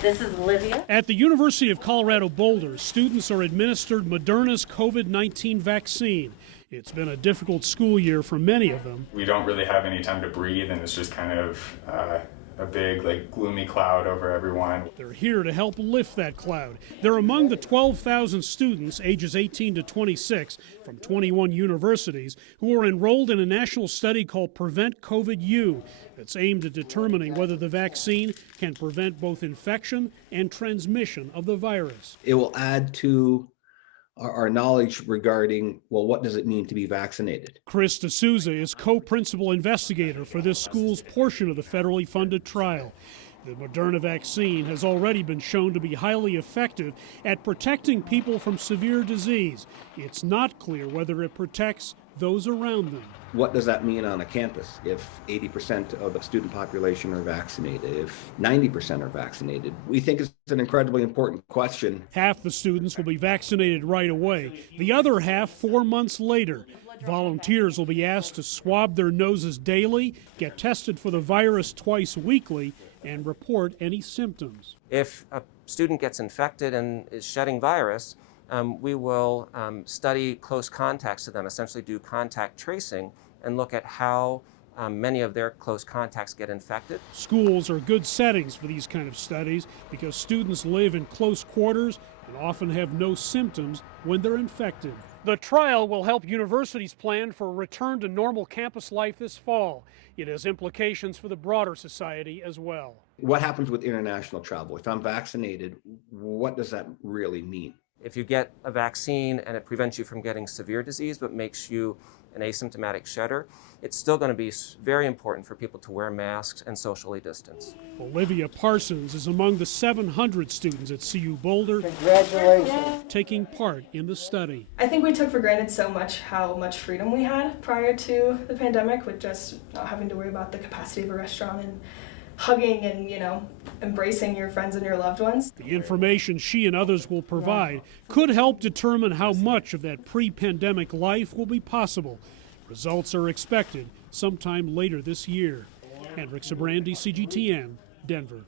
this is Olivia. At the University of Colorado Boulder, students are administered Moderna's COVID-19 vaccine. It's been a difficult school year for many of them. We don't really have any time to breathe, and it's just kind of a big, gloomy cloud over everyone. They're here to help lift that cloud. They're among the 12,000 students ages 18 to 26 from 21 universities who are enrolled in a national study called Prevent COVID-U that's aimed at determining whether the vaccine can prevent both infection and transmission of the virus. It will add to our knowledge regarding, well, what does it mean to be vaccinated? Chris D'Souza is co-principal investigator for this school's portion of the federally funded trial. The Moderna vaccine has already been shown to be highly effective at protecting people from severe disease. It's not clear whether it protects those around them. What does that mean on a campus if 80% of the student population are vaccinated, if 90% are vaccinated? We think it's an incredibly important question. Half the students will be vaccinated right away, the other half 4 months later. Volunteers will be asked to swab their noses daily, get tested for the virus twice weekly, and report any symptoms. If a student gets infected and is shedding virus, we will study close contacts to them, essentially do contact tracing and look at how many of their close contacts get infected. Schools are good settings for these kind of studies because students live in close quarters and often have no symptoms when they're infected. The trial will help universities plan for a return to normal campus life this fall. It has implications for the broader society as well. What happens with international travel? If I'm vaccinated, what does that really mean? If you get a vaccine and it prevents you from getting severe disease but makes you an asymptomatic shedder, it's still going to be very important for people to wear masks and socially distance. Olivia Parsons is among the 700 students at CU Boulder. Congratulations. Taking part in the study. I think we took for granted so much how much freedom we had prior to the pandemic, with just not having to worry about the capacity of a restaurant and hugging and, embracing your friends and your loved ones. The information she and others will provide could help determine how much of that pre-pandemic life will be possible. Results are expected sometime later this year. Hendrik Sabrandi, CGTN, Denver.